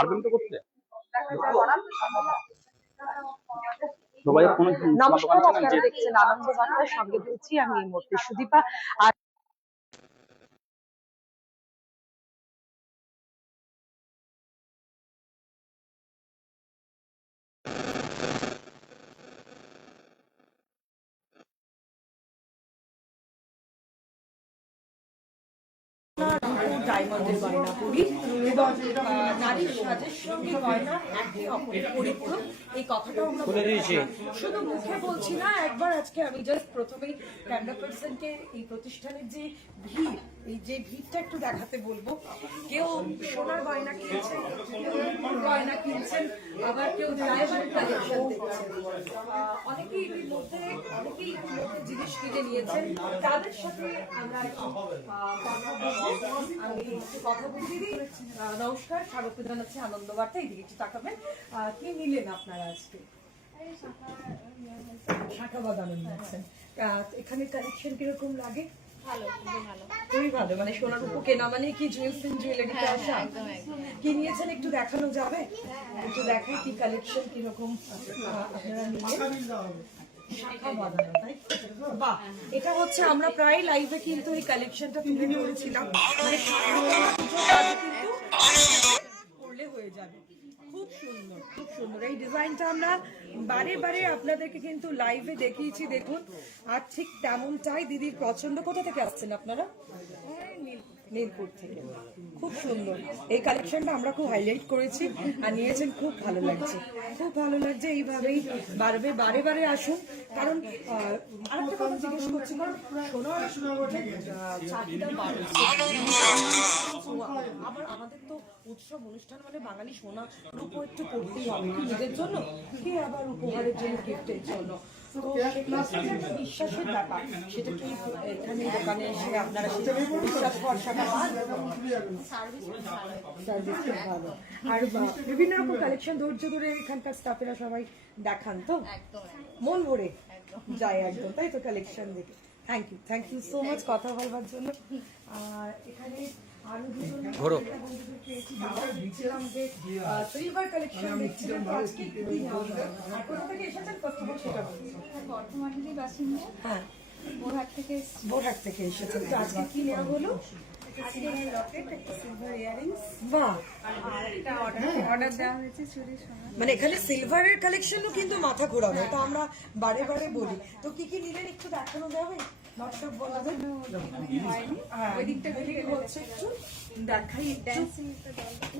পারবেন তো করতে? নমস্কার, আপনারা দেখছেন আনন্দ বার্তার সঙ্গে রয়েছি আমি এই মুহূর্তে সুদীপা। আর ডায়মন্ডের গয়না পরি এবং নারীর সাজের সঙ্গে গয়না একে অপরের পরিপূরক, এই কথাটাও আমরা শুধু মুখে বলছি না। একবার আজকে আমি জাস্ট প্রথমেই ক্যামেরা পার্সনকে এই প্রতিষ্ঠানের যে ভিড়, এই যে ভিড়টা একটু দেখাতে বলবো। কেউ সোনার গয়না কিনছেন, কেউ গয়না কিনছেন, আবার কেউ ডায়মন্ড কালেকশন দেখছেন। অনেকেই ইতিমধ্যে জিনিস কিনে নিয়েছেন। তাদের সাথে আমরা কথা বলবো। আমি একটু কথা বলতে দিই। নমস্কার, স্বাগত জানাচ্ছি আনন্দ বার্তা। এইদিকে একটু তাকাবেন। কি নিলেন আপনারা আজকে? শাখা বাদাম নিয়েছেন। এখানে কালেকশন কিরকম লাগে? খুবই ভালো। মানে সোনার উপর কেনা মানে কি জুয়েলারিতে আসা? কি নিয়েছেন একটু দেখানো যাবে? একটু দেখাই কি কালেকশন কিরকম আপনারা নিলেন। বাহ, এটা হচ্ছে আমরা প্রায় লাইভে কিন্তু এই কালেকশনটা তুলে ধরেছিলাম। মানে করলে হয়ে যাবে। খুব সুন্দর, খুব সুন্দর এই ডিজাইনটা আমরা বারে বারে আপনাদেরকে কিন্তু লাইভে দেখিয়েছি। দেখুন, আর ঠিক তেমনটাই দিদির পছন্দ। কোথা থেকে আসছেন আপনারা? নীলপুর থেকে। খুব সুন্দর এই কালেকশনটা আমরা খুব হাইলাইট করেছি আর নিয়েছেন। খুব ভালো লাগছে, খুব ভালো লাগছে। এইভাবেই বারে বারে আসুন। কারণ আরেকটা কথা জিজ্ঞেস করছি, কারণ সোনার চাহিদা বাড়ছে। আবার আমাদের তো উৎসব অনুষ্ঠান মানে বাঙালি সোনা রূপো একটু করতেই হবে, কি নিজের জন্য কি আবার উপহারের জন্য, গিফটের জন্য। তো একটা বিশ্বাসের ব্যাপার, সেটা কি এখানে দোকানে এসে আপনারা সেটা বিশ্বাস ভরসাটা পান? সার্ভিস খুব ভালো। আর বিভিন্ন রকম কালেকশন ধৈর্য ধরে এখানকার স্টাফেরা সবাই দেখান তো মন ভরে যায় একদম, তাই তো কালেকশন দেখে। থ্যাংক ইউ সো মাচ কথা বলবার জন্য। আর এখানে আরো দুজন দেখছিলাম যে সিলভার কালেকশন দেখছিলাম। আজকে কোথা থেকে এসেছেন? সেটা বর্ধমানেরই বাসিন্দা। হ্যাঁ, বোরহাট থেকে এসেছেন। তো আজকে কি নেওয়া হলো? আজকে লকেট, একটা সিলভার ইয়ারিংস, বাহ, আর একটা অর্ডার দেওয়া হয়েছে চুরি সোনা। মানে এখানে সিলভারের কালেকশনও কিন্তু মাথা ঘোরানো, এটা আমরা বারে বারে বলি। তো কি কি নিলেন একটু দেখানো যাবে? দর্শক বন্ধুদের ওই দিকটা হচ্ছে একটু দেখাই।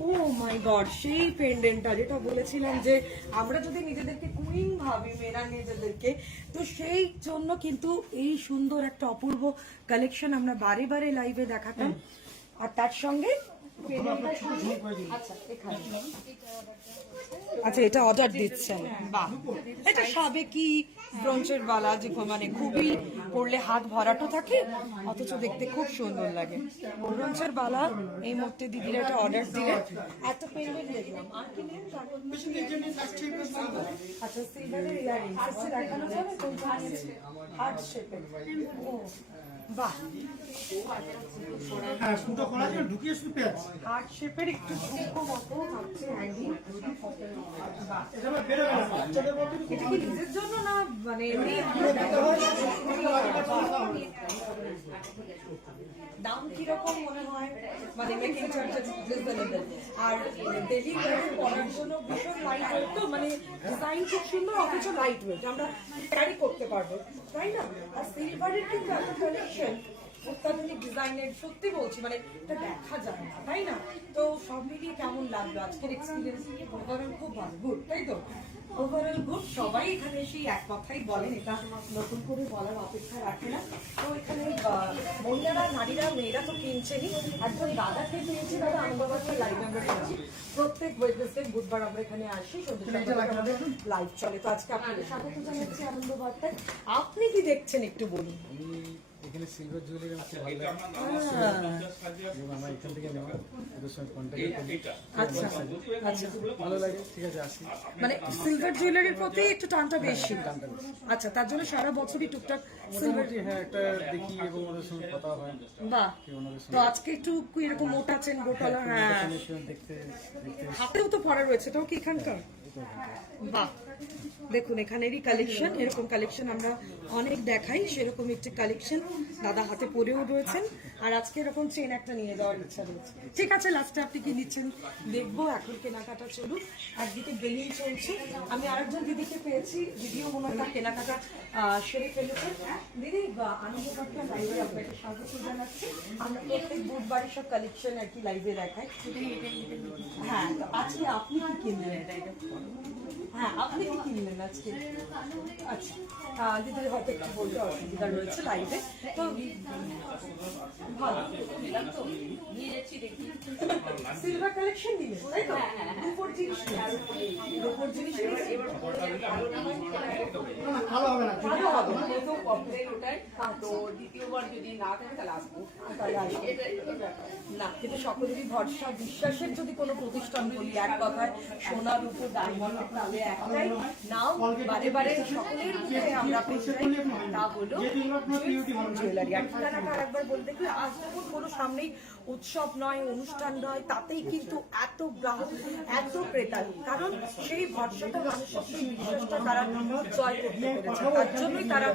ও মাই গড, সেই পেন্ডেন্টটা যেটা বলেছিলাম যে আমরা যদি নিজেদেরকে কুইন ভাবি, মেয়েরা নিজেদেরকে, তো সেই জন্য কিন্তু এই সুন্দর একটা অপূর্ব কালেকশন আমরা বারে বারে লাইভে দেখাতাম। আর তার সঙ্গে আচ্ছা, এটা অর্ডার দিচ্ছেন। বাহ, এটা সাবেকি ব্রোঞ্জের বালা, যে মানে খুবই পরলে হাত ভরাটো থাকে অথচ দেখতে খুব সুন্দর লাগে। ব্রোঞ্জের বালা এই মুহূর্তে দিদিরা এটা অর্ডার দিলেন। এত পেন্ডেন্ট দেখলাম। আর কি নেন? আচ্ছা, সিলভারের ইয়ারিংস দেখানো যাবে? হার্ট শেপের। ও বাহ, হার্ট শেপের একটু ছোট মতো হচ্ছে হ্যান্ডিং। এটা কি নিজের জন্য না মানে দাম কিরকম মনে হয়? মানে মেকিং চার্জেস রিজনেবল, আর ডেইলি ওয়্যারে পরার জন্য ভীষণ লাইট ওয়েট, তো মানে ডিজাইন খুব সুন্দর অথচ লাইট ওয়েট, আমরা ক্যারি করতে পারবো, তাই না? আর সিলভারের কিন্তু এত কালেকশন, অত্যাধুনিক ডিজাইনের, সত্যি বলছি মানে এটা দেখা যায় না, তাই না? তো সব মিলিয়ে কেমন লাগলো আজকের এক্সপিরিয়েন্স? ওভারঅল খুব ভালো, গুড, তাই তো? Overall good. সবাই এখানে সেই এক কথাই বলেন, এটা নতুন করে বলার অপেক্ষা রাখে না। তো এখানে মহিলারা, নারীরা, মেয়েরা তো কিনছেনই। একজন দাদাকে পেয়েছি, দাদা আনন্দবাজার লাইভ আমরা করছি প্রত্যেক ওয়েডনেসডে, বুধবার আমরা এখানে আসি, আমাদের লাইভ চলে। তো আজকে আপনাদের স্বাগত জানাচ্ছি আনন্দ বার্তায়। আপনি কি দেখছেন একটু বলুন। এখানে সিলভার জুয়েলারি আমার খুব ভালো লাগে এবং আমার এখান থেকে নেওয়া ওদের সঙ্গে কন্ট্যাক্ট করি আচ্ছা আচ্ছা, ভালো লাগে, ঠিক আছে আসি। মানে সিলভার জুয়েলারির প্রতি একটু টানটা বেশি। আচ্ছা, তার জন্য সারা বছরই টুকটাক সিলভার। মোটামুটি হ্যাঁ একটা দেখি এবং ওদের সঙ্গে কথা হয়, বাহ, ওনাদের তো আজকে একটু এরকম মোটা চেন গোটালা, হ্যাঁ, সঙ্গে দেখতে দেখতে হাতেও তো পড়া রয়েছে, এটাও কি এখানকার? বাহ, দেখুন এখানেরই কালেকশন, এরকম কালেকশন আমরা অনেক দেখাই, সেরকম একটি কালেকশন দাদা হাতে পরেও রয়েছেন। আর আজকে এরকম চেন একটা নিয়ে যাওয়ার ইচ্ছা রয়েছে। ঠিক আছে, লাস্টে আপনি কি নিচ্ছেন দেখবো, এখন কেনাকাটা চলুক। একদিকে বেলিং চলছে, আমি আরেকজন দিদিকে পেয়েছি, দিদিও মনে হয় তার কেনাকাটা সেরে ফেলেছেন। দিদি আনন্দ পাট্টা লাইভে আপনাকে স্বাগত জানাচ্ছি। আমরা প্রত্যেক বুধবারই সব কালেকশন আর কি লাইভে দেখাই। হ্যাঁ, তো আজকে আপনি কি কিনলেন? হ্যাঁ, আপনি কি কিনলেন আজকে? আচ্ছা, দিদির হয়তো একটু বলতে অসুবিধা রয়েছে লাইভে, তো ভালো সিলভার কালেকশন নিলেন তাই তো? রূপোর জিনিস, রূপোর জিনিস ভালো হবে, প্রথম কমপ্লেন ওটাই, তো দ্বিতীয়বার যদি না থাকে তাহলে আসবো। তাহলে আসবে। না, কিন্তু সকলেরই ভরসা বিশ্বাসের যদি কোনো প্রতিষ্ঠান বলি, এক কথায় সোনার উপর ডায়মন্ড, তাহলে একটাই নাও বারে বারে সকলের মুখে আমরা পেয়ে যাই, তা হলো জুয়েলারি। আর ঠিকানাটা একবার বলে দেখি, আজ দেখুন কোনো সামনেই উৎসব নয়, অনুষ্ঠান নয়, তাতেই কিন্তু এত গ্রাহক, এত ক্রেতা, কারণ সেই ভরসাটা মানুষের, সেই বিশ্বাসটা তারা জয় করতে পেরেছে, তার জন্যই তারা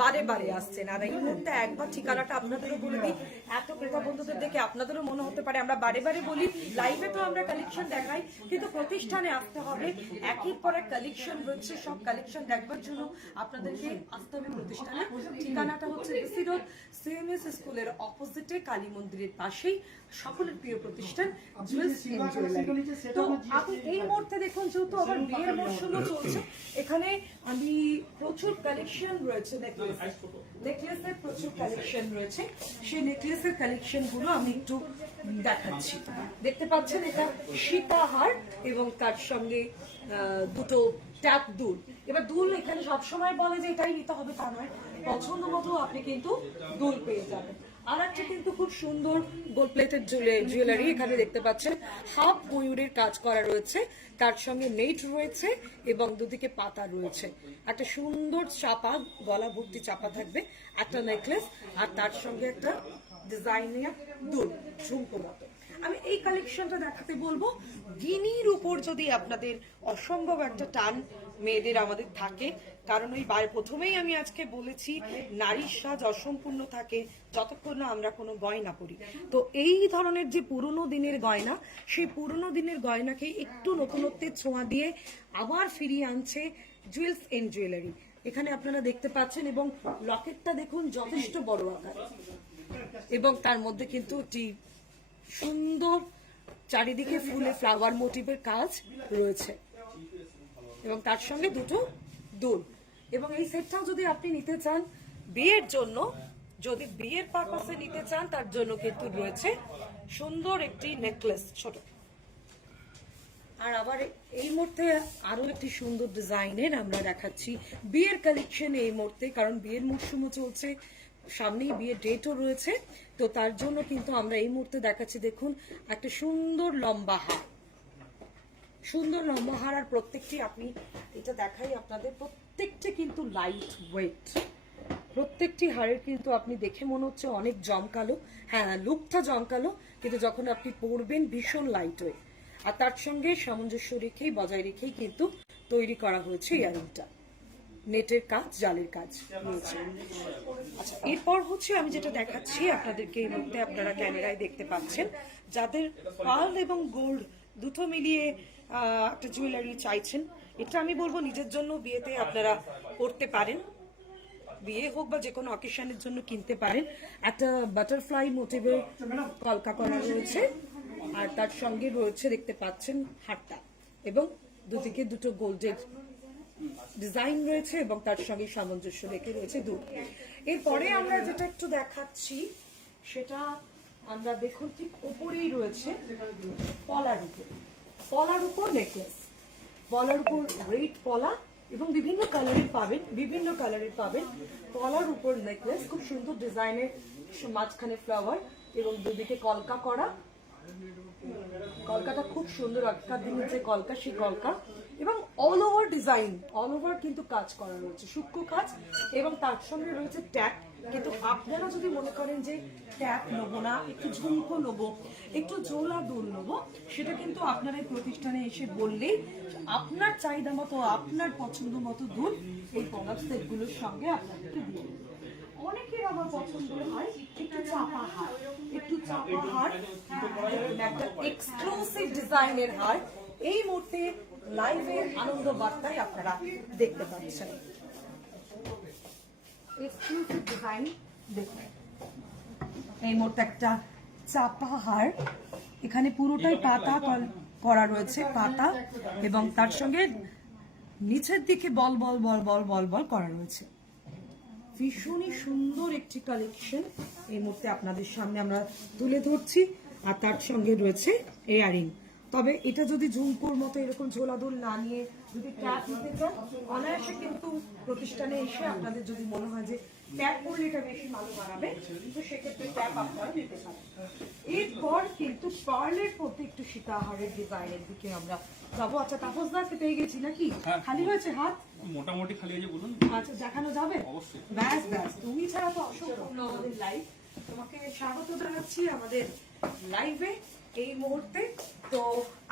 বারে বারে আসছেন। আর এই মুহূর্তে একবার ঠিকানাটা আপনাদেরও বলে দিই, এত ক্রেতা বন্ধুদের দেখে আপনাদেরও মনে হতে পারে আমরা বারে বারে বলি, লাইভে তো আমরা কালেকশন দেখাই, কিন্তু প্রতিষ্ঠানে আসতে হবে, একের পর এক কালেকশন রয়েছে, সব কালেকশন দেখবার জন্য আপনাদেরকে আসতে হবে প্রতিষ্ঠানে। ঠিকানাটা হচ্ছে ডিসি রোড, সিএমএস স্কুলের অপোজিটে, কালী মন্দিরের পাশেই, সকলের প্রিয় প্রতিষ্ঠান জুয়েলস এন্ড জুয়েলারি। তো আপনি এই মুহূর্তে দেখুন, যেহেতু আবার বিয়ের মরশুমও চলছে, এখানে আমি প্রচুর কালেকশন রয়েছে, নেকলেসের প্রচুর কালেকশন রয়েছে, সেই নেকলেসের কালেকশন গুলো আমি একটু দেখাচ্ছি। দেখতে পাচ্ছেন এটা সীতাহার এবং তার সঙ্গে দুটো ট্যাপ দুল। এবার দুল এখানে সবসময় বলে যে এটাই নিতে হবে তা নয়, পছন্দ মতো আপনি কিন্তু দুল পেয়ে যাবেন। আর একটা কিন্তু খুব সুন্দর গোল্ড প্লেটেড জুয়েলারি এখানে দেখতে পাচ্ছেন, হাফ ময়ূরের কাজ করা রয়েছে, তার সঙ্গে নেট রয়েছে এবং দুদিকে পাতা রয়েছে, একটা সুন্দর চাপা, গলা ভর্তি চাপা থাকবে, একটা নেকলেস, আর তার সঙ্গে একটা ডিজাইনের দুল, ঝুমকো মতো। আমি এই কালেকশনটা দেখাতে বলবো। গিনির উপর যদি আপনাদের অসম্ভব একটা টান মেয়েদের আমাদের থাকে, কারণ ওই প্রথমেই আমি আজকে বলেছি, নারীর সাজ অসম্পূর্ণ থাকে যতক্ষণ না আমরা কোনো গয়না পরি। তো এই ধরনের যে পুরনো দিনের গয়না, সেই পুরনো দিনের গয়নাকে একটু নতুনত্বের ছোঁয়া দিয়ে আবার ফিরিয়ে আনছে জুয়েলস এন্ড জুয়েলারি। এখানে আপনারা দেখতে পাচ্ছেন, এবং লকেটটা দেখুন যথেষ্ট বড় আকার, এবং তার মধ্যে কিন্তু একটি সুন্দর চারিদিকে ফুলে ফ্লাওয়ার মোটিভের কাজ রয়েছে, এবং তার সঙ্গে দুটো দুল। এবং এই সেটটাও যদি আপনি নিতে চান বিয়ের জন্য, যদি বিয়ের পারপাসে নিতে চান, তার জন্য কিন্তু রয়েছে সুন্দর একটি নেকলেস ছোট। আর আবার এই মুহূর্তে আরো একটি সুন্দর ডিজাইনের আমরা দেখাচ্ছি বিয়ের কালেকশন এই মুহূর্তে, কারণ বিয়ের মরশুমও চলছে, সামনেই বিয়ের ডেটও রয়েছে, তো তার জন্য কিন্তু আমরা এই মুহূর্তে দেখাচ্ছি। দেখুন একটা সুন্দর লম্বা হার, সুন্দর লম্বা হার, আর প্রত্যেকটি আপনি এটা দেখাই আপনাদের, প্রত্যেকটি কিন্তু লাইট ওয়েট, প্রত্যেকটি হারের কিন্তু আপনি দেখে মনে হচ্ছে অনেক জমকালো, হ্যাঁ লুকটা জমকালো, কিন্তু যখন আপনি পরবেন ভীষণ লাইট ওয়েট। আর তার সঙ্গে সামঞ্জস্য রেখেই, বজায় রেখেই কিন্তু তৈরি করা হয়েছে ইয়ারিংটা, নেটের কাজ, জালের কাজ রয়েছে। আচ্ছা, এরপর হচ্ছে আমি যেটা দেখাচ্ছি আপনাদেরকে, এই মুহূর্তে আপনারা ক্যামেরায় দেখতে পাচ্ছেন, যাদের পার্ল এবং গোল্ড দুটো মিলিয়ে একটা জুয়েলারি চাইছেন, এটা আমি বলবো নিজের জন্য বিয়েতে আপনারা করতে পারেন, বিয়ে হোক বা যে কোনো অকেশনের জন্য কিনতে পারেন। একটা বাটারফ্লাই মোটিভের কলকা করা রয়েছে, আর তার সঙ্গে রয়েছে দেখতে পাচ্ছেন হারটা, এবং দুদিকে দুটো গোল্ডের ডিজাইন রয়েছে, এবং তার সঙ্গে সামঞ্জস্য রেখে রয়েছে দুল। এরপরে আমরা যেটা একটু দেখাচ্ছি, সেটা আমরা দেখুন ঠিক উপরেই রয়েছে পলার উপর, পলার উপর নেকলেস, পলার উপর রেড পলা, এবং বিভিন্ন কালারের পাবেন পলার উপর নেকলেস, খুব সুন্দর ডিজাইনের, মাঝখানে ফ্লাওয়ার এবং দুদিকে কলকা করা। কলকাটা খুব সুন্দর, আগেকার দিনের যে কলকা, সেই কলকা, এবং all over design, all over কিন্তু কাজ করা রয়েছে, সূক্ষ্ম কাজ, এবং তার সঙ্গে রয়েছে ট্যাগ। কিন্তু আপনারা যদি মনে করেন যে ট্যাগ নেবো না, একটু ঝুমকো নেবো, একটু জোলা দুল নেবো, সেটা কিন্তু আপনারা এই প্রতিষ্ঠানে এসে বললেই আপনার চাহিদা মতো, আপনার পছন্দ মতো দুল এই প্রোডাক্ট সেটগুলোর সঙ্গে আপনাদেরকে দিয়ে দেবে। অনেকের আমার পছন্দ হয় একটু চাপা হার, একটা এক্সক্লুসিভ ডিজাইনের হার। এই মুহূর্তে লাইভের আনন্দ বার্তায় আপনারা দেখতে পাচ্ছেন এক্সক্লুসিভ ডিজাইন। দেখুন এই মুহূর্তে একটা চাপা হার, এখানে পুরোটাই পাতা করা রয়েছে, পাতা, এবং তার সঙ্গে নিচের দিকে বল বল বল বল বল বল করা রয়েছে। ভীষণই সুন্দর একটি কালেকশন এই মুহূর্তে আপনাদের সামনে আমরা তুলে ধরছি, আর তার সঙ্গে রয়েছে ইয়ারিং। তবে এটা যদি ঝুমকোর মতো এরকম ঝোলাদুল না নিয়ে যদি ট্যাপ নিতে চান, অনায়াসে কিন্তু প্রতিষ্ঠানে এসে আপনাদের যদি মনে হয় যে ট্যাপ করলে এটা বেশি ভালো বানাবে, তো সেক্ষেত্রে ট্যাপ আপনারা নিতে পারেন। এরপর কিন্তু পার্লের প্রতি একটু সীতাহারের ডিজাইনের দিকে আমরা যাবো। আচ্ছা, তাপসদাকে পেয়ে গেছি নাকি? খালি হয়েছে হাত? মোটামুটি খালি আছে বলুন। আচ্ছা, দেখানো যাবে? অবশ্যই। ব্যাস ব্যাস, তুমি ছাড়া তো অসম্পূর্ণ আমাদের লাইভ। তোমাকে স্বাগত জানাচ্ছি আমাদের লাইভে এই মুহূর্তে। তো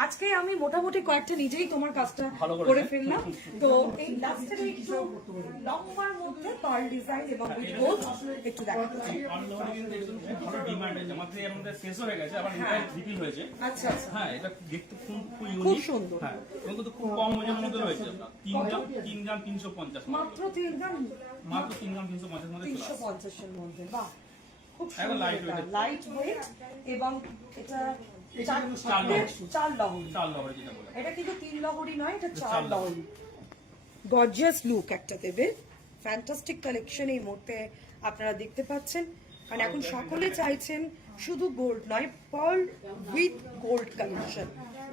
আজকে আমি মোটামুটি কয়েকটা নিজেই তোমার কাজটা করে ফেললাম। তো এই লাস্টের একটু লম্বার মধ্যে পার্ল ডিজাইন এবং গোল একটু দেখাতে চাই। ভালো ডিমান্ড আছে, আমাদের আমাদের শেষ হয়ে গেছে, আবার রিপিল হয়েছে। আচ্ছা আচ্ছা, হ্যাঁ, এটা দেখতে খুব খুব ইউনিক, সুন্দর। হ্যাঁ, এবং তো খুব কম ওজনের মধ্যে রয়েছে। আপনার 3 গ্রাম 350, মাত্র 3 গ্রাম, মাত্র 3 গ্রাম 350 মধ্যে চলে আসে। 350 এর মধ্যে। বাহ, খুব একদম লাইট ওয়েট, এবং এটা চার লহরি। 4 লহরি যেটা বলে। এটা কিন্তু 3 লহরি নয়, এটা 4 লহরি। গর্জিয়াস লুক একটা দেবে, ফ্যান্টাস্টিক কালেকশন এই মুহূর্তে আপনারা দেখতে পাচ্ছেন। কারণ এখন সকলে চাইছেন শুধু গোল্ড নয়, পার্ল উইথ গোল্ড কালেকশন।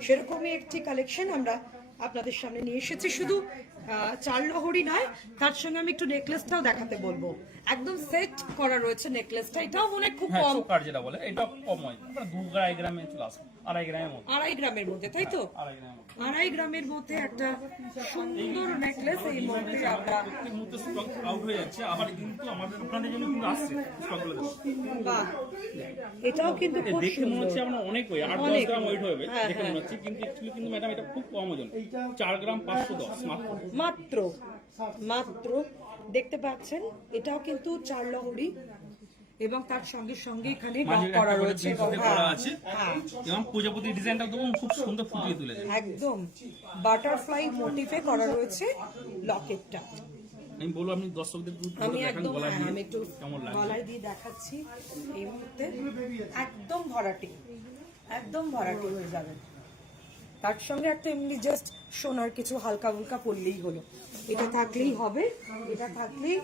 সেরকমই একটি কালেকশন আমরা আপনাদের সামনে নিয়ে এসেছি। শুধু 4 লহরি নয়, তার সঙ্গে আমি একটু নেকলেসটাও দেখাতে বলবো। একদম সেট করা রয়েছে নেকলেসটা, এটাও মনে হয় খুব হ্যাঁ, কম, চোকার যেটা বলে, এটা কম হয়, আমরা 2 গ্রামে চলে আসবে, 2.5 গ্রামের মধ্যে। 2.5 গ্রামের মধ্যে, তাই তো? 2.5 গ্রামের মধ্যে। 2.5 গ্রামের মধ্যে একটা সুন্দর নেকলেস এই মুহূর্তে আমরা। প্রত্যেক মুহূর্তে স্টক আউট হয়ে যাচ্ছে, আবার কিন্তু আমাদের আপনাদের জন্য কিন্তু আসছে স্টকগুলো। বাহ, এটাও কিন্তু খুব দেখে মনে সুন্দর। হচ্ছে আপনার অনেক ওয়েট, 8-10 অনেক। গ্রাম ওয়েট হবে হ্যাঁ, দেখে মনে হচ্ছে, কিন্তু অ্যাকচুয়ালি কিন্তু ম্যাডাম এটা খুব কম ওজন, 4 গ্রাম 510 মাত্র। মাত্র দেখতে পাচ্ছেন, এটাও কিন্তু 4 লহরি, এবং তার সঙ্গে সঙ্গে এখানে মাঝে রং করা একটা করে রয়েছে। ডিজাইন করা আছে, হ্যাঁ, এবং প্রজাপতি ডিজাইনটা দেখুন খুব সুন্দর ফুটিয়ে তুলেছে। একদম বাটারফ্লাই মোটিফে করা রয়েছে লকেটটা। আমি বলবো আপনি দর্শকদের আমি দেখান একদম, গলা হ্যাঁ, দিয়ে আমি একটু কেমন লাগে। গলায় দিয়ে দেখাচ্ছি এই মুহূর্তে। একদম ভরাটি, একদম ভরাটি হয়ে যাবে। তার সঙ্গে একটা এমনি জাস্ট সোনার কিছু হালকা ফুলকা পড়লেই হলো, এটা থাকলেই হবে, এটা থাকলেই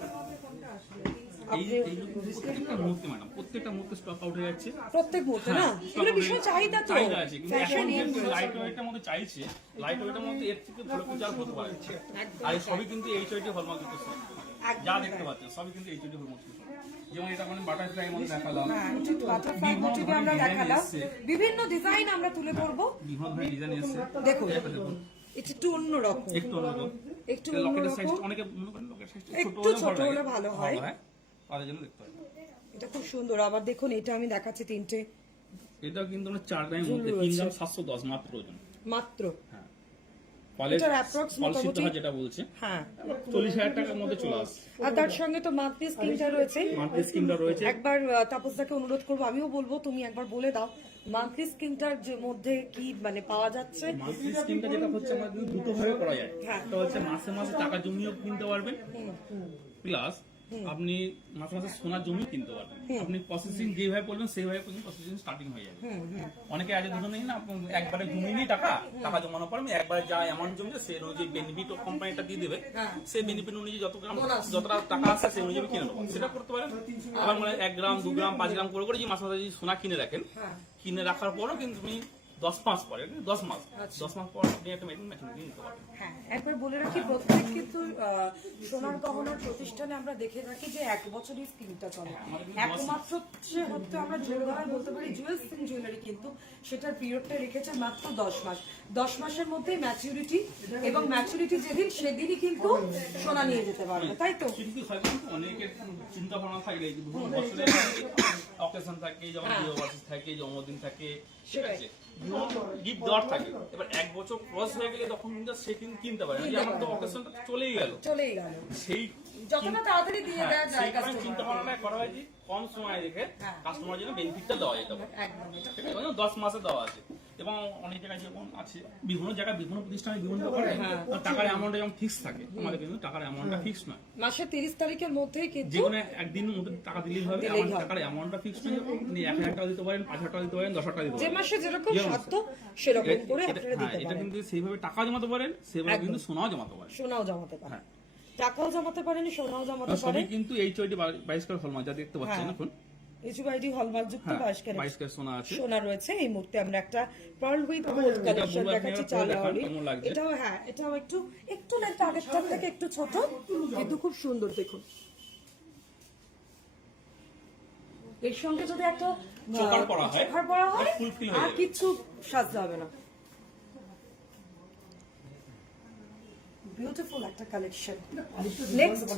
প্রত্যেকটা মুহূর্তে ম্যাডাম, প্রত্যেকটা মুহূর্তে স্টক আউট হয়ে যাচ্ছে। প্রত্যেক মুহূর্তে না, এগুলো ভীষণ চাহিদা তো, চাহিদা আছে, কিন্তু ফ্যাশন এখন যে লাইট ওয়েটের মধ্যে চাইছে, লাইট ওয়েটের মধ্যে এর থেকে ভালো কিছু আর হতে পারে না। আর এই সবই কিন্তু HOD হলমার্ক যুক্ত সব। যা দেখতে পাচ্ছেন সবই কিন্তু HOD হলমার্ক যুক্ত। যেমন এটা মানে বাটারফ্লাই মধ্যে দেখালাম, বাটারফ্লাই মোটিভে আমরা দেখালাম, বিভিন্ন ডিজাইন আমরা তুলে ধরবো। বিভিন্ন ধরনের ডিজাইন এসেছে। দেখুন এটা একটু অন্যরকম, একটু অন্যরকম, একটু লকেটের সাইজ অন্যরকম, অনেকে মনে করেন লকেটের সাইজ একটু ছোট হলে ভালো হয়, তাদের জন্য দেখতে হয়। এটা খুব সুন্দর। আবার দেখুন এটা আমি দেখাচ্ছি তিনটে, এটাও কিন্তু আমরা 4 গ্রামের মধ্যে 3 গ্রাম 710 মাত্র ওজন। মাত্র। হ্যাঁ, পালের এটার approx মোটামুটি, যেটা বলছে হ্যাঁ, 40,000 টাকার মধ্যে চলে আসে। আর তার সঙ্গে তো মান্থলি স্কিমটা রয়েছে। মান্থলি স্কিমটা রয়েছে। একবার তাপসদাকে অনুরোধ করবো, আমিও বলবো তুমি একবার বলে দাও মান্থলি স্কিমটার মধ্যে কি মানে পাওয়া যাচ্ছে। মান্থলি স্কিমটা যেটা হচ্ছে আমাদের দুটো ভাবে করা যায়। হ্যাঁ। একটা হচ্ছে মাসে মাসে টাকা জমিও কিনতে পারবেন, প্লাস আপনি মাসে মাসে সোনা জমি কিনতে পারবেন। আপনি প্রসেসিং যেভাবে বলবেন সেইভাবে প্রসেসিং স্টার্টিং হয়ে যাবে। অনেকে আজ ধরুন না, আপনি একবারে জমি নেই, টাকা জমানো পর আমি একবারে যা অ্যামাউন্ট জমিছে সেই অনুযায়ী বেনিফিট কোম্পানিটা দিয়ে দেবে, সেই বেনিফিট অনুযায়ী যতটা টাকা আসে সেই অনুযায়ী কিনে নেবো, সেটা করতে পারেন। আবার মানে 1 গ্রাম 2 গ্রাম 5 গ্রাম করে করে যে মাসে মাসে যদি সোনা কিনে রাখেন, কিনে রাখার পরও কিন্তু তুমি 10 মাস পরে 10 মাস আচ্ছা। 10 মাস পর আপনি একটা ম্যাচুরিটি নিতে পারবেন। হ্যাঁ, একবার বলে রাখি প্রত্যেক কিন্তু সোনার গহনার প্রতিষ্ঠানে আমরা দেখে রাখি যে 1 বছরই স্কিমটা চলে। একমাত্র যে হচ্ছে আমরা জোরগলায় বলতে পারি জুয়েল সিং জুয়েলারি কিন্তু সেটার পিরিয়ডটা রেখেছে মাত্র 10 মাস। 10 মাসের মধ্যেই ম্যাচুরিটি, এবং ম্যাচুরিটি যেদিন সেদিনই কিন্তু সোনা নিয়ে যেতে পারবে, তাই তো? সেটা কি হয় কিন্তু অনেকের চিন্তা ভাবনা থাকে যে বিভিন্ন বছরে অকেশন থাকে, যেমন বিয়ে বার্ষিকী থাকে, জন্মদিন থাকে, ঠিক আছে, গিফট দেওয়ার থাকে। এবার 1 বছর ক্রস হয়ে গেলে তখন কিন্তু সে কিন্তু কিনতে পারে না, যে আমার তো অকেশনটা চলেই গেল। সেই যতটা তাড়াতাড়ি দিয়ে দেওয়া যায় সেই কারণে চিন্তা ভাবনা করা হয় যে কম সময় রেখে কাস্টমার যেন বেনিফিটটা দেওয়া যেতে পারে। একদম এটা ঠিক আছে, 10 মাসে দেওয়া আছে। এবং অনেক জায়গায় যেমন আছে বিভিন্ন জায়গায় বিভিন্ন প্রতিষ্ঠানে বিভিন্ন করে টাকার অ্যামাউন্টটা যেমন ফিক্স থাকে, আমাদের কিন্তু টাকার অ্যামাউন্টটা ফিক্স নয়। মাসের 30 তারিখের মধ্যেই কিন্তু যে কোনো একদিনের মধ্যে টাকা দিলেই হবে, আমার টাকার অ্যামাউন্টটা ফিক্স নয়। আপনি 1000 টাকা দিতে পারেন, 5000 টাকা দিতে পারেন, 10,000 টাকা দিতে যে পারেন। মাসে যেরকম সাধ্য সেরকম করে আপনারা দিতে এটা পারেন। কিন্তু সেইভাবে টাকা জমাতে পারেন, সেভাবে কিন্তু সোনাও জমাতে পারেন। সোনাও জমাতে পারেন, হ্যাঁ। টাকাও জমাতে পারেন, সোনাও জমাতে সবই পারেন। কিন্তু HOD 22 ক্যারেট হলমার্ক যা দেখতে পাচ্ছেন এখন। এইচইডি হলমার্ক যুক্ত 22 ক্যারেট 22 ক্যারেট সোনা আছে। সোনা রয়েছে। এই মুহূর্তে আমরা একটা পার্ল উইথ গোল্ড কালেকশন বলবো দেখাচ্ছি, আপনারা চালাওয়ালি। কেমন লাগছে? এটাও এটাও একটু লেখা আগেরটার থেকে একটু ছোট, কিন্তু খুব সুন্দর। দেখুন এর সঙ্গে যদি একটা চোকার পরা হয়, চোকার পরা হয়, ফুলফিল হয়ে আর যাবে। কিছু সাজতে হবে না। বিউটিফুল একটা কালেকশন। নেক্সট,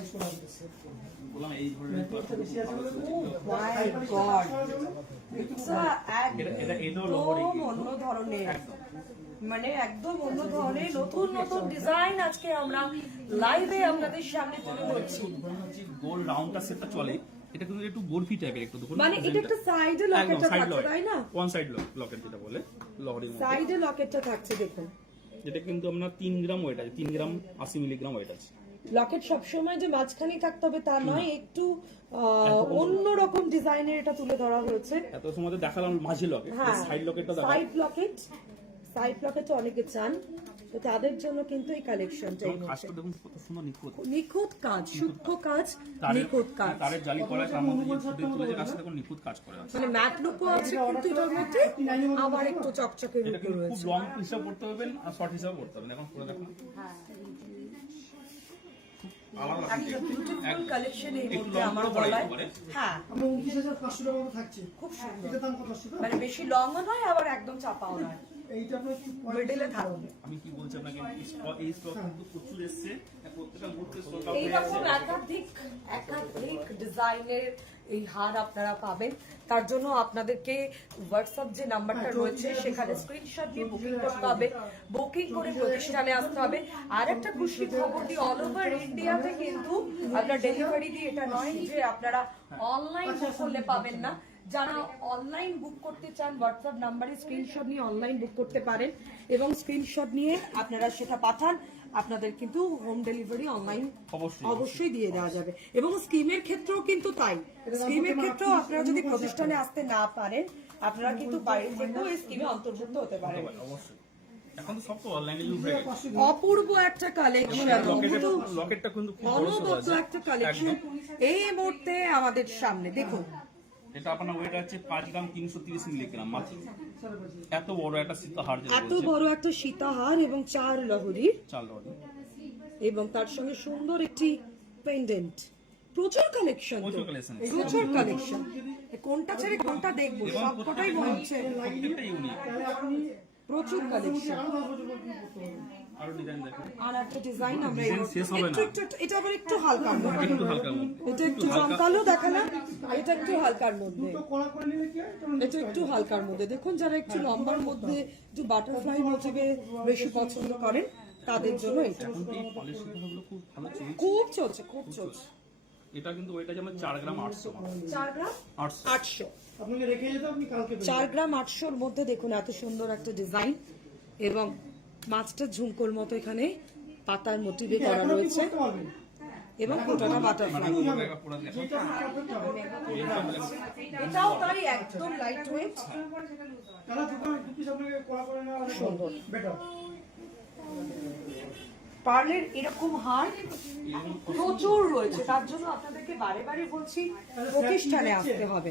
বললাম এই ধরনের মাই গড, এটাও লহরি একদম অন্য ধরনের, মানে একদম অন্য ধরনের নতুন নতুন ডিজাইন আজকে আমরা লাইভে আপনাদের সামনে তুলে ধরছি। গোল রাউন্ডটা সেটটা চলে, এটা কিন্তু একটু বরফি টাইপের একটু দেখুন। মানে এটা একটা সাইডে লকেটটা থাকছে, তাই না? ওয়ান সাইড লকেট যেটা বলে লহরির মধ্যে, সাইডে লকেটটা থাকছে। দেখুন যেটা কিন্তু আপনার 3 গ্রাম ওয়েট আছে, 3 গ্রাম 80 মিলিগ্রাম ওয়েট আছে। লকেট সবসময় যে মাঝখানেই থাকতে হবে তা নয়, একটু অন্যরকম ডিজাইনের এটা তুলে ধরা হয়েছে। এত সময় তো দেখালাম মাঝি লকেট, হ্যাঁ, সাইড লকেটটা দেখালাম। সাইড লকেট অনেকে চান, তো তাদের জন্য কিন্তু এই কালেকশনটা এবং কাজটা দেখুন কত সুন্দর নিখুঁত, নিখুঁত কাজ, সূক্ষ্ম কাজ, নিখুঁত কাজ। তারের জালি করা, তার মধ্যে যে ফুটে তুলে কাজটা দেখুন নিখুঁত কাজ করে আছে। মানে ম্যাট লুকও আছে কিন্তু এটার মধ্যে, আবার একটু চকচকে এটা রূপও কিন্তু খুব রয়েছে। লং হিসাব করতে পারবেন আর শর্ট হিসাব করতে পারবেন। এখন পুরো দেখুন আলাদা একটা বিউটিফুল কালেকশন এই একটু মুহূর্তে লং আমার করে বলা গলায়। যেতে পারে। হ্যাঁ, আমরা 29,500 টাকা মতো থাকছে। খুব সুন্দর, এটার দাম কত আসছে? মানে বেশি লংও নয় আবার একদম চাপাও নয়, এইটা আপনার একটু মিডলে থাকবে। আমি কি বলছি আপনাকে, এই স্টক কিন্তু প্রচুর এসছে, প্রত্যেকটা মুহূর্তে স্টক এইরকম একাধিক ডিজাইনের এই হার আপনারা পাবেন। তার জন্য আপনাদেরকে হোয়াটসঅ্যাপ যে নাম্বারটা রয়েছে সেখানে স্ক্রিনশট দিয়ে বুকিং করতে হবে, বুকিং করে প্রতিষ্ঠানে আসতে হবে। আর একটা খুশি খবর দিই, অল ওভার ইন্ডিয়াতে কিন্তু আপনার ডেলিভারি দিয়ে, এটা নয় যে আপনারা অনলাইন বুক করলে পাবেন না। যারা অনলাইন বুক করতে চান হোয়াটসঅ্যাপ নাম্বারে স্ক্রিনশট নিয়ে অনলাইন বুক করতে পারেন, এবং স্ক্রিনশট নিয়ে আপনারা সেটা পাঠান, আপনাদের কিন্তু হোম ডেলিভারি অনলাইন অবশ্যই দিয়ে দেওয়া যাবে। এবং স্কিমের ক্ষেত্রেও কিন্তু তাই, স্কিমের ক্ষেত্রেও আপনারা যদি প্রতিষ্ঠানে আসতে না পারেন, আপনারা কিন্তু বাইরে থেকেও এই স্কিমে অন্তর্ভুক্ত হতে পারেন। অবশ্যই এখন তো সব তো অনলাইনে ইউজ হয়ে গেছে। অপূর্ব একটা কালেকশন, লকেটটা কিন্তু খুব বড় অনবদ্য একটা কালেকশন এই মুহূর্তে আমাদের সামনে। দেখুন এটা আপনার ওয়েট আছে 5 গ্রাম 330 মিলিগ্রাম মাত্র। এত বড় একটা সীতাহার, এত বড় একটা সীতাহার এবং 4 লহরীর, চাল লহরি, এবং তার সঙ্গে সুন্দর একটি পেন্ডেন্ট। প্রচুর কালেকশন, প্রচুর collection। প্রচুর কালেকশন। কোনটা ছেড়ে কোনটা দেখবো, সবকটাই মনে হচ্ছে প্রত্যেকটা ইউনিক। প্রচুর কালেকশন। আরো ডিজাইন দেখুন, আর একটা ডিজাইন আমরা ডিজাইন শেষ হবে না। এটা আবার একটু হালকার মধ্যে, একটু হালকার মধ্যে, এটা একটু জমকালো দেখালাম, এটা একটু হালকার মধ্যে, কলা করে নিলে কি হয়? এটা একটু হালকার মধ্যে। দেখুন যারা একটু লম্বার মধ্যে একটু বাটারফ্লাই মোটিভে বেশি পছন্দ করেন তাদের জন্য এটা এখন এই পলিশ সীতাহারগুলো খুব ভালো চলছে। খুব চলছে। এটা কিন্তু ওয়েট আছে আমার 4 গ্রাম 800 4 গ্রাম 800 800, আপনাকে রেখে যেতে আপনি কালকে পেয়ে 4 গ্রাম 800-র মধ্যে দেখুন এত সুন্দর একটা ডিজাইন, এবং মাছটা ঝুমকোর মতো এখানে পাতার মোটিভে করা যাবেন। রয়েছে, করতে পারবেন। এবং পুরোটা বাটারফ্লাই। এটাও তাই একদম লাইট ওয়েট, তারা দোকানে 2 পিস আপনাকে কলা করে নেওয়া সুন্দর। বেটার। পার্লের এরকম হার প্রচুর রয়েছে, তার জন্য আপনাদেরকে বারে বারে বলছি প্রতিষ্ঠানে আসতে হবে,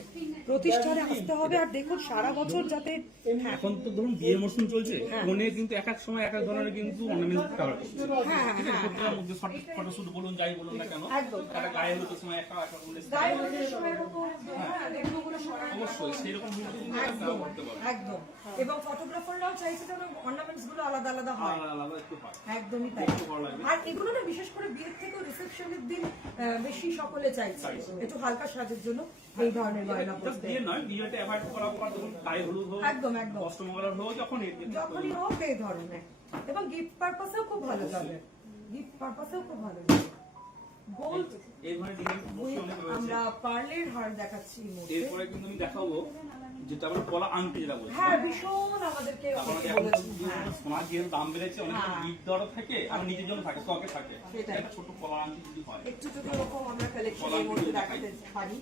প্রতিষ্ঠানে আসতে হবে। আর দেখুন সারা বছর যাতে এখন তো ধরুন বিয়ের মরশুম চলছে, ফোনে কিন্তু এক এক সময় এক এক ধরনের কিন্তু অর্নামেন্টস ব্যবহার করছে। প্রত্যেকটার মধ্যে ফটোশুট বলুন যাই বলুন না কেন, একদম। একটা গায়ে হলুদের সময় একটা গায়ে হলুদের সময় এরকম, হ্যাঁ, এগুলো সরানো অবশ্যই সেরকম কিন্তু একদম করতে পারবে। একদম। এবং ফটোগ্রাফাররাও চাইছে যেন অর্নামেন্টস গুলো আলাদা আলাদা হয়, আলাদা একটু হয়। একদমই তাই। ভালো লাগবে। আর এগুলো না বিশেষ করে বিয়ের থেকেও রিসেপশনের দিন বেশি সকলে চাইছে একটু হালকা সাজের জন্য এই ধরনের গয়না Just পরতে। বিয়ে নয়, বিয়েটা অ্যাভয়েড করার পর ধরুন গায়ে হলুদ হোক, একদম একদম, অষ্টমঙ্গলার হোক, যখনই হোক এই ধরনের। এবং গিফট পারপাসেও খুব ভালো যাবে, গিফট পারপাসেও খুব ভালো যাবে। গোল্ড এই ধরনের ডিজাইন অনেক রয়েছে। আমরা পার্লের হার দেখাচ্ছি এই মুহূর্তে। এরপরে কিন্তু আমি দেখাবো যেটা আমরা পলা আংটি যেটা বলছি। হ্যাঁ, ভীষণ আমাদেরকে তারপরে অনেকে এখন বলেছেন, হ্যাঁ। সোনার যেহেতু দাম বেড়েছে, অনেক হ্যাঁ। গিফট দেওয়ার থাকে আর নিজের জন্য থাকে, স্টকে থাকে। সেটাই। একটা ছোট পলা আংটি যদি হয়, একটু যদি ওরকম আমরা কালেকশন এর মধ্যে দেখাতে পারি।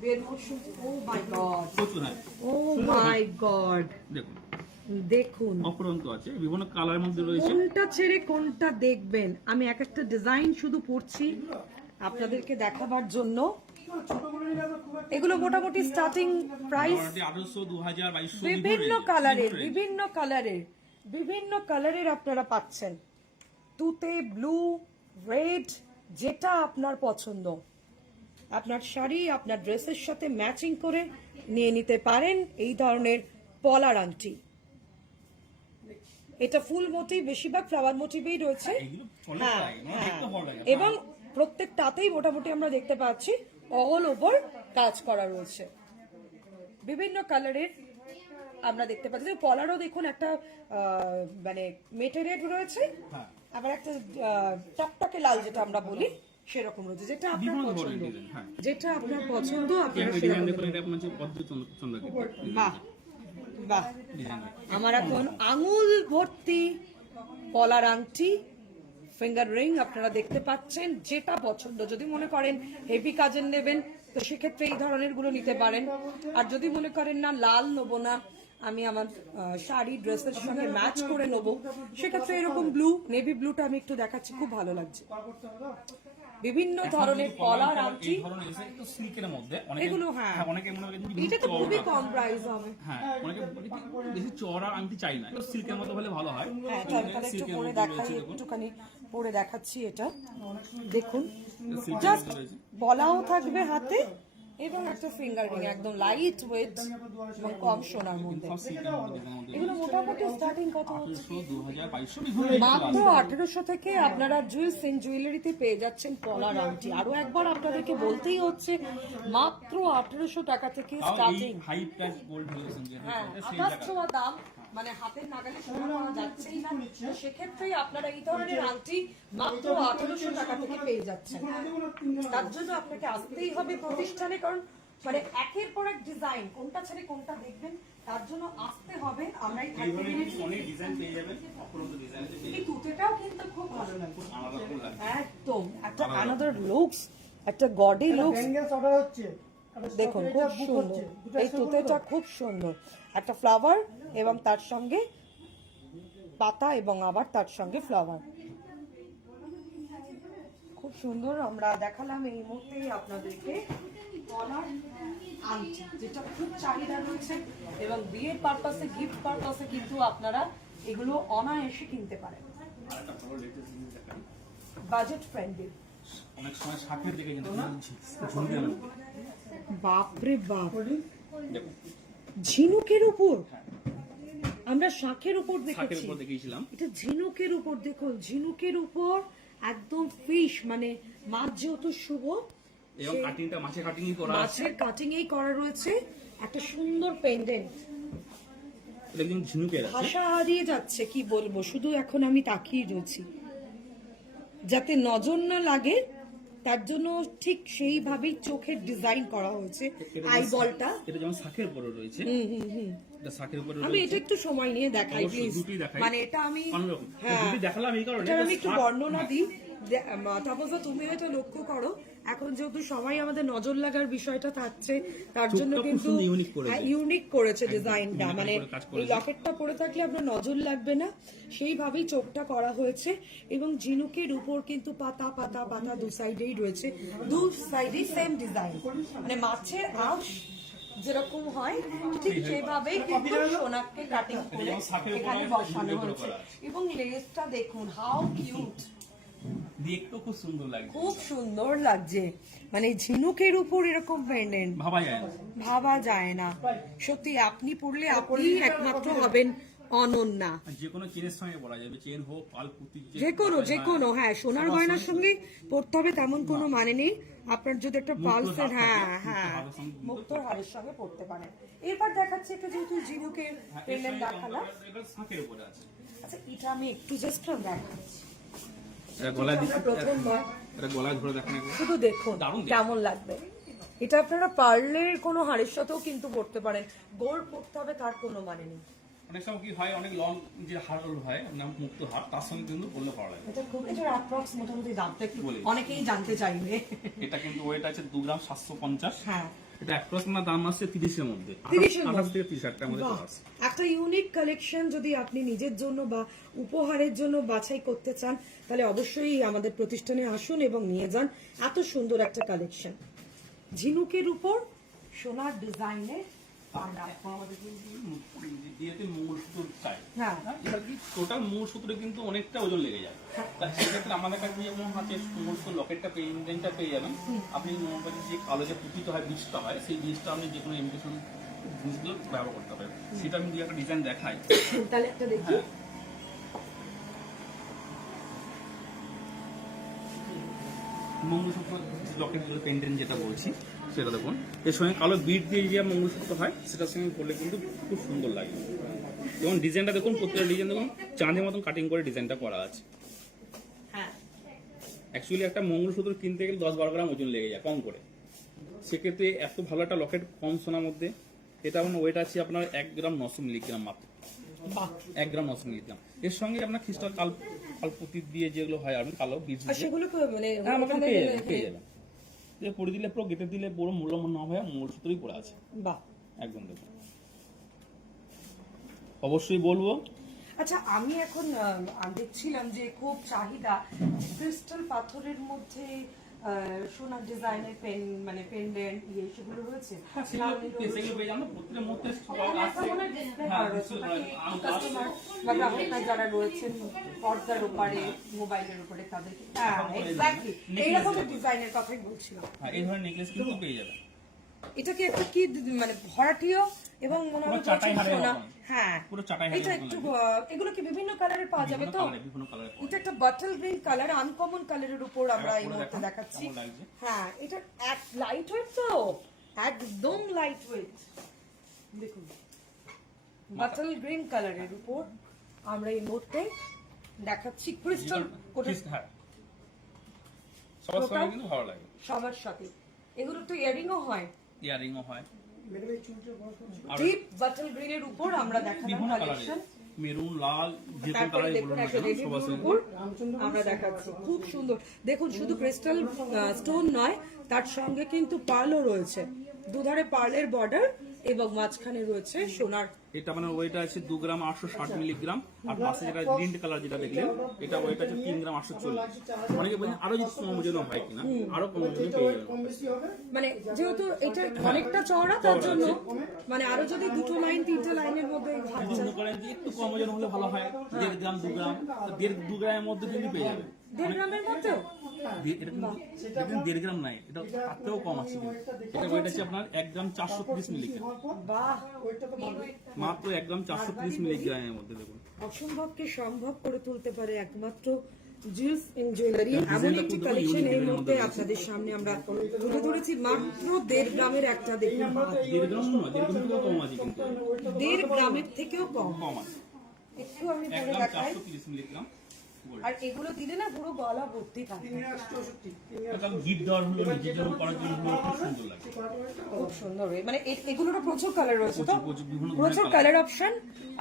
বিয়ের মরশুম, ও মাই গড, প্রচুর হয়। ও মাই গড, দেখুন দেখুন অপরন্ত আছে, বিভিন্ন কালারের মধ্যে রয়েছে। কোনটা ছেড়ে কোনটা দেখবেন। আমি এক একটা ডিজাইন শুধু পড়ছি আপনাদেরকে দেখাবার জন্য। ছোটগুলো নিলে আমরা খুব একটা এগুলো মোটামুটি স্টার্টিং প্রাইস 1800, 2000, 2200 বিভিন্ন কালারের, বিভিন্ন কালারের, বিভিন্ন কালারের আপনারা পাচ্ছেন। তুতে, ব্লু, রেড, যেটা আপনার পছন্দ আপনার শাড়ি আপনার ড্রেসের সাথে ম্যাচিং করে নিয়ে নিতে পারেন এই ধরনের পলার আংটি। এটা ফুল মোটিভ, বেশিরভাগ ফ্লাওয়ার মোটিভেই রয়েছে। এগুলো চলে হ্যাঁ, প্রায়, মানে দেখতে ভালো লাগে। এবং প্রত্যেকটাতেই মোটামুটি আমরা দেখতে পাচ্ছি অল ওভার কাজ করা রয়েছে, বিভিন্ন কালারের আমরা দেখতে পাচ্ছি। পলারও দেখুন একটা মানে মেটেরিয়াল রয়েছে, আবার একটা টকটকে লাল যেটা আমরা বলি সেরকম রয়েছে, যেটা আপনার বিভিন্ন পছন্দ, ধরনের ডিজাইন, হ্যাঁ। যেটা আপনার পছন্দ আপনারা একটা সেরকম ডিজাইন দেখুন, নেবেন। এটা আপনার হচ্ছে পদ্মচন্দ্র বাহ বাহ, ডিজাইন। আমার এখন আঙুল ভর্তি পলার আংটি, ফিঙ্গার রিং আপনারা দেখতে পাচ্ছেন, যেটা পছন্দ। যদি মনে করেন হেভি কাজের নেবেন তো সেক্ষেত্রে এই ধরনের গুলো নিতে পারেন। আর যদি মনে করেন না লাল নেবো না, আমি আমার শাড়ি ড্রেসের সঙ্গে ম্যাচ করে নেবো, সেক্ষেত্রে এরকম ব্লু, নেভি ব্লুটা আমি একটু দেখাচ্ছি, খুব ভালো লাগছে। বিভিন্ন ধরনের পলার আংটি, এই ধরনের এসে একটু সিল্কের মধ্যে অনেকে, এগুলো, হ্যাঁ। অনেকে মনে করেন এটা তো খুবই কম প্রাইস হবে। হ্যাঁ, অনেকে বেশি চওড়া আংটি চাই না, একটু সিল্কের মধ্যে হলে ভালো হয়। হ্যাঁ, তাহলে একটু সিল্কের পরে মধ্যে দেখাই, রয়েছে দেখুন। একটুখানি পরে দেখাচ্ছি। এটা দেখুন, সিল্কের জাস্ট মধ্যে রয়েছে। বলাও থাকবে হাতে এবং একটা ফিঙ্গার রিং, একদম লাইট ওয়েট এবং কম সোনার মধ্যে। সব সিল্কের মধ্যে ডিজাইনের মধ্যে। এগুলো মোটামুটি স্টার্টিং কত হচ্ছে? 1800, 2000, 2200 বিভিন্ন মাত্র 1800 থেকে আপনারা জুয়েলস এন্ড জুয়েলারিতে পেয়ে যাচ্ছেন পলার আংটি। আরো একবার আপনাদেরকে বলতেই হচ্ছে, মাত্র 1800 টাকা থেকে তাও এই স্টার্টিং। হাই প্রাইস গোল্ড হয়েছে যেটা হ্যাঁ, সেই আকাশ জায়গা। ছোঁয়া দাম, মানে হাতের নাগালে সোনা পাওয়া যাচ্ছেই না। তো সেক্ষেত্রেই আপনারা এই ধরনের আংটি মাত্র 1800 টাকা থেকে পেয়ে যাচ্ছেন। তার জন্য আপনাকে আসতেই হবে প্রতিষ্ঠানে, কারণ মানে একের পর এক ডিজাইন, কোনটা ছেড়ে কোনটা দেখবেন, তার জন্য আসতে হবে। আমরাই এই থাকতে ধরনের পেরেছি। অনেক ডিজাইন পেয়ে যাবেন, অপরন্ত ডিজাইন আছে, এই তুতেটাও কিন্তু খুব ভালো লাগে, আলাদা ফুল লাগে। একদম একটা আনাদার লুকস, একটা গডি লুকস। ব্যাঙ্গেলস অর্ডার হচ্ছে। দেখুন খুব সুন্দর, এই তুতেটা খুব সুন্দর, একটা ফ্লাওয়ার এবং তার সঙ্গে পাতা এবং আবার তার সঙ্গে ফ্লাওয়ার, খুব সুন্দর। আমরা দেখালাম এই মুহূর্তে আপনাদেরকে পলার আংটি, যেটা খুব চাহিদা রয়েছে এবং বিয়ের পারপাসে, গিফট পারপাসে কিন্তু আপনারা এগুলো অনায়াসে কিনতে পারেন, আরেকটা ভালো লেটেস্ট জিনিস দেখাই। Budget friendly. অনেক সময় শাকের দিকে কিন্তু ঝুঁকে না। বাপরে বাপ, দেখুন ঝিনুকের উপর, আমরা শাঁখের উপর শাকের দেখেছি, উপর দেখিয়েছিলাম। এটা ঝিনুকের উপর। দেখুন ঝিনুকের উপর একদম ফিশ, মানে মাছ যেহেতু শুভ, এবং কাটিংটা মাছের কাটিংই করা আছে। মাছের কাটিং এই করা রয়েছে, একটা সুন্দর পেন্ডেন্ট। এটা কিন্তু ঝিনুকের আছে। ভাষা হারিয়ে যাচ্ছে, কি বলবো, শুধু এখন আমি তাকিয়ে রয়েছি, যাতে নজর না লাগে তার জন্য ঠিক সেইভাবেই চোখের ডিজাইন করা হয়েছে। আইবলটা এটা যেমন শাকের উপরে রয়েছে, এটা শাকের উপরে আমি রয়েছে। এটা একটু সময় নিয়ে দেখাই অবশ্যই, প্লিজ, দুটোই দেখাই। মানে এটা আমি, অন্যরকম। হ্যাঁ, দুটোই দেখালাম এই কারণে, এটার আমি এটা একটু শাক- বর্ণনা দিই। তাপসদা তুমি এটা লক্ষ্য করো, এখন যেহেতু সবাই আমাদের নজর লাগার বিষয়টা থাকছে, তার জন্য চোখটা খুব কিন্তু সুন্দর unique করেছে। ইউনিক করেছে ডিজাইনটা, unique মানে করে কাজ এই করেছে। লকেটটা পরে থাকলে আপনার নজর লাগবে না, সেইভাবেই চোখটা করা হয়েছে। এবং ঝিনুকের উপর কিন্তু পাতা পাতা পাতা দু সাইডেই রয়েছে, দু সাইডেই সেম ডিজাইন, মানে মাছের আঁশ যেরকম হয় ঠিক সেভাবেই কিন্তু সোনাকে কাটিং করে যেমন শাকের উপরে এখানে বসানো ঝিনুকের উপরে হয়েছে। করা আছে। এবং লেসটা দেখুন, হাউ কিউট, দেখতেও খুব সুন্দর লাগছে, খুব সুন্দর লাগছে। মানে ঝিনুকের উপর এরকম পেন্ডেন্ট ভাবা যায় না। ভাবা যায় না, সত্যি আপনি পড়লে আপনি একমাত্র হবেন অনন্যা। আর যে কোনো চেনের সঙ্গে বলা যাবে, চেন হোক পাল পুঁতি যে কোনো হ্যাঁ, সোনার গয়নার সঙ্গে পড়তে হবে তেমন কোনো মানে নেই। আপনার যদি একটা পালসের, হ্যাঁ হ্যাঁ, মুক্তোর হারের সঙ্গে পড়তে পারেন। এবার দেখাচ্ছি একটা, যেহেতু ঝিনুকের পেন্ডেন্ট দেখালাম, এটা শাকের উপরে আছে। আচ্ছা এটা আমি একটু জাস্ট দেখাচ্ছি, এটা গলায় দিচ্ছি, প্রথমবার এটা গলায় ধরে দেখেন একবার। শুধু দেখুন দারুণ দেখতে। কেমন লাগবে। এটা আপনারা পার্লের কোনো হারের সাথেও কিন্তু পড়তে পারেন, গোল্ড পড়তে হবে তার কোনো মানে নেই। অনেক সময় কি হয়, অনেক লং যে হার হয় নাম মুক্ত হার, তার সঙ্গে কিন্তু বললে পাওয়া যায়। এটা খুব, এটার অ্যাপ্রক্স মোটামুটি দামটা একটু বলি। অনেকেই জানতে চাইবে। এটা কিন্তু ওয়েট আছে 2 গ্রাম 750। হ্যাঁ, এটা অ্যাপ্রক্সিমেট দাম আসছে 30 এর মধ্যে, 30 এর 28 থেকে 30 টাকার মধ্যে বাহ, চলে আসছে। একটা ইউনিক কালেকশন যদি আপনি নিজের জন্য বা উপহারের জন্য বাছাই করতে চান, তাহলে অবশ্যই আমাদের প্রতিষ্ঠানে আসুন এবং নিয়ে যান। এত সুন্দর একটা কালেকশন, ঝিনুকের উপর সোনার ডিজাইনের পান্ডা। বিয়েতে মঙ্গলসূত্র চাই, হ্যাঁ, এবার কি টোটাল মঙ্গলসূত্রে কিন্তু অনেকটা ওজন লেগে যায়। তা সেক্ষেত্রে আমাদের কাছে যেমন হাতে মঙ্গলসূত্র লকেটটা পেন্ডেন্টটা পেয়ে যাবেন। আপনি মঙ্গলসূত্রে যে কালো যে পুঁতিত হয়, বীজটা হয়, সেই বীজটা আপনি যে কোনো ইমিটেশন জিনিসগুলো ব্যবহার করতে পারেন। সেটা আমি দুই একটা ডিজাইন দেখাই। তাহলে একটা দেখি। হ্যাঁ, মঙ্গলসূত্র লকেট পেন্ডেন্ট যেটা বলছি সেটা দেখুন, এর সঙ্গে কালো বিট দিয়ে যে মঙ্গলসূত্র হয় সেটার সঙ্গে করলে কিন্তু খুব সুন্দর লাগে। যেমন ডিজাইনটা দেখুন, প্রত্যেকটা ডিজাইন দেখুন চাঁদের মতন কাটিং করে ডিজাইনটা করা আছে। হ্যাঁ, অ্যাকচুয়ালি একটা মঙ্গলসূত্র কিনতে গেলে 10-12 গ্রাম ওজন লেগে যায় কম করে। সেক্ষেত্রে এত ভালো একটা লকেট কম সোনার মধ্যে, এটা আপনার ওয়েট আছে আপনার 1 গ্রাম 900 মিলিগ্রাম মাত্র, বাহ। 1 গ্রাম 900 মিলিগ্রাম। এর সঙ্গে আপনার খ্রিস্টাল কালপুতি দিয়ে যেগুলো হয় আপনি কালো বীজ আর সেগুলো মানে হ্যাঁ, আমাকে ওখানে পেয়ে গেলে- যাবেন, পেয়ে যাবেন। যে পরে দিলে পুরো গেঁথে দিলে পুরো মূল্য না হয় মঙ্গলসূত্রই পড়ে আছে বাহ। একদম। দেখুন অবশ্যই বলবো। আচ্ছা, আমি এখন দেখছিলাম যে খুব চাহিদা ক্রিস্টাল পাথরের মধ্যে সোনার ডিজাইনের পেন, মানে পেন্ডেন্ট সেগুলো রয়েছে। হ্যাঁ, সেগুলো পেয়ে যাবেন প্রত্যেকটা মুহূর্তে স্টক আছে। কাস্টমার বা গ্রাহকরা যারা রয়েছেন পর্দার উপরে, মোবাইলের উপরে, তাদেরকে হ্যাঁ এক্স্যাক্টলি এইরকম ডিজাইনের কথাই বলছিলাম। হ্যাঁ, এই ধরনের নেকলেস কিন্তু পেয়ে যাবেন। এটাকে একটা কি মানে ভরাটিও এবং মনে হয় পুরো চাটাই হাড়ের সোনা। মতন। হ্যাঁ, পুরো চাটাই হাড়ের এটা মতন একটু লাগে। এগুলো কি বিভিন্ন কালারের পাওয়া যাবে তো? বিভিন্ন কালারে এটা একটা বাটল গ্রিন কালার, আনকমন কালারের উপর আমরা এই পরে মুহূর্তে দেখান দেখাচ্ছি। কেমন লাগছে। হ্যাঁ, এটা এক লাইট ওয়েট, তো একদম লাইট ওয়েট। দেখুন বাটল গ্রিন কালারের উপর আমরা এই মুহূর্তে দেখাচ্ছি ক্রিস্টাল কোটেড হ্যাঁ, সবার সঙ্গে কিন্তু ভালো লাগে। সবার সাথে। এগুলো তো ইয়ারিংও হয়, ইয়ারিংও হয়, আর ডিপ বাটল গ্রিনের উপর আমরা দেখালাম বিভিন্ন কালারে, কালেকশন। মেরুন, লাল, যে কোনো তারপরে কালারে দেখুন বলুন না একটা কেন, রেডি সবার সঙ্গে উপর আমরা দেখাচ্ছি, খুব সুন্দর। দেখুন শুধু ক্রিস্টাল স্টোন নয়, তার সঙ্গে কিন্তু পার্লও রয়েছে, দুধারে পার্লের বর্ডার এবং মাঝখানে রয়েছে সোনার। এটা মানে ওয়েট আছে 2 গ্রাম 860 মিলিগ্রাম। আর পাশে যেটা গ্রিন কালার যেটা দেখলেন, এটা ওয়েট আছে 3 গ্রাম 840। অনেকে বলেন আরো যদি কম ওজনে হয় কিনা, আরো কম ওজনে পেয়ে যাবেন। মানে যেহেতু এটা অনেকটা চওড়া, তার জন্য মানে আরো যদি 2 লাইন 3 লাইনের মধ্যে যদি মনে করেন যে একটু কম ওজন হলে ভালো হয়, 1.5 গ্রাম 2 গ্রাম, 1.5-2 গ্রামের মধ্যে কিন্তু পেয়ে যাবেন। 1.5 গ্রামের মধ্যেও এটা কিন্তু 1.5 গ্রাম নাই, এটা তার থেকেও কম আছে। এটা ওয়েট আছে আপনার 1 গ্রাম 430 মিলিগ্রাম, বাহ, মাত্র 1 গ্রাম 430 মিলিগ্রামের মধ্যে। দেখুন অসম্ভবকে সম্ভব করে তুলতে পারে একমাত্র জুয়েলস ইন জুয়েলারি। এর এমন ডিজাইনটা একটি খুব কালেকশন unique এই ডিজাইনের মুহূর্তে মধ্যে আপনাদের সামনে আমরা তুলে ধরেছি। মাত্র 1.5 গ্রামের একটা দেখুন হাত, 1.5 গ্রাম নয়, 1.5 গ্রাম থেকেও কম আছে কিন্তু, 1.5 গ্রামের থেকেও কম। কম আছে। একটু আমি 1 পরে গ্রাম দেখাই। 430 মিলিগ্রাম। আর এগুলো দিলে না পুরো গলা ভর্তি থাকে, 364 গিফট দেওয়ার হলো, নিজের জন্য করার জন্য হলো, খুব সুন্দর লাগে। খুব সুন্দর। মানে এগুলোর প্রচুর কালার রয়েছে তো, প্রচুর বিভিন্ন ধরনের প্রচুর colour। কালার অপশন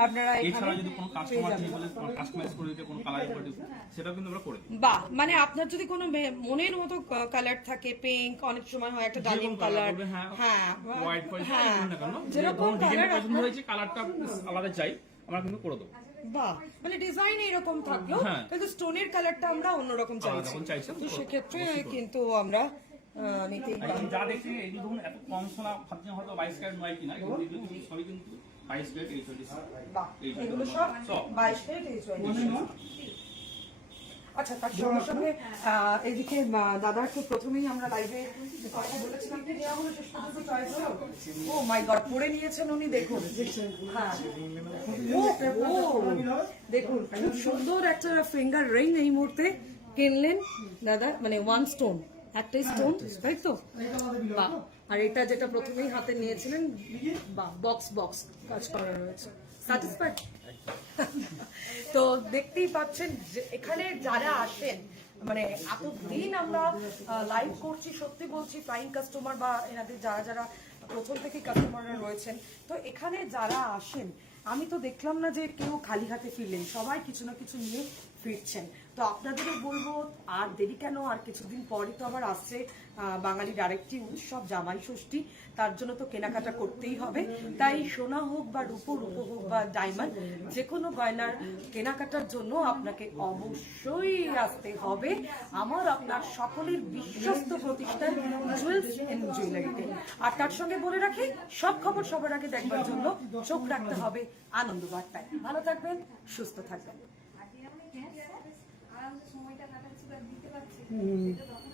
আপনারা এছাড়া এখানে যদি কোনো পেয়ে কাস্টমার যাবেন। বলে কাস্টমাইজ করে দিতে কোনো কালার করে দিতে, সেটাও কিন্তু আমরা করে দিই। বাহ, মানে আপনার যদি কোনো মনের মতো কালার থাকে, পিঙ্ক, অনেক সময় হয় একটা ডালিম যেরকম কালার, বলবে, হ্যাঁ, হ্যাঁ হোয়াইট হোয়াইট হ্যাঁ, না কেন, যেরকম ডিজাইন কালার পছন্দ হয়েছে, কালারটা আলাদা চাই, আমরা কিন্তু করে দেবো। বাহ, মানে ডিজাইন এরকম থাকলো হ্যাঁ। কিন্তু স্টোনের কালারটা আমরা অন্যরকম চাইছি, যখন চাইছি তো সেক্ষেত্রে কিন্তু আমরা নিতেই আর পারি। যা দেখছি এগুলো ধরুন এত কম সোনা ভাবছেন হয়তো 22 ক্যারেট নয় কিনা, কিন্তু এগুলো কিন্তু সবই কিন্তু 22 ক্যারেট, 826। বাহ, এগুলো সব 22 ক্যারেট, 826। আচ্ছা, তার সঙ্গে সঙ্গে এদিকে দাদা একটু প্রথমেই আমরা লাইভে কথা বলেছিলাম কি দেওয়া হলো শেষ পর্যন্ত চয়েস হলো। ও মাই গড, পরে নিয়েছেন উনি, দেখুন। হ্যাঁ, ও দেখুন খুব সুন্দর একটা ফিঙ্গার রিং এই মুহূর্তে কিনলেন দাদা, মানে ওয়ান স্টোন, একটা স্টোন, তাই তো? বাহ, আর এটা যেটা প্রথমেই হাতে নিয়েছিলেন, বাহ, বক্স কাজ করা রয়েছে। স্যাটিসফাইড? তো দেখতেই পাচ্ছেন যে এখানে যারা আসেন, মানে এতদিন আমরা লাইভ করছি, সত্যি বলছি, ফ্লাইং কাস্টমার বা এনাদের যারা যারা প্রথম থেকে কাস্টমাররা রয়েছেন, তো এখানে যারা আসেন আমি তো দেখলাম না যে কেউ খালি হাতে ফিরলেন, সবাই কিছু না কিছু নিয়ে ফিরছেন। তো আপনাদেরও বলবো আর দেরি কেন, আর কিছুদিন পরই তো আবার আসছে বাঙালির আরেকটি উৎসব জামাই ষষ্ঠী, তার জন্য তো কেনাকাটা করতেই হবে। তাই সোনা হোক বা রূপো হোক বা ডায়মন্ড, যে কোনো গয়নার কেনাকাটার জন্য আপনাকে অবশ্যই আসতে হবে আমার আপনার সকলের বিশ্বস্ত প্রতিষ্ঠান জুয়েলস এন্ড জুয়েলারিতে। আর তার সঙ্গে বলে রাখি, সব খবর সবার আগে দেখবার জন্য চোখ রাখতে হবে আনন্দ বার্তায়। ভালো থাকবেন, সুস্থ থাকবেন। আজকে আমি আরামসে সময়টা কাটাচ্ছি বা দিতে পারছি, সেটা তখন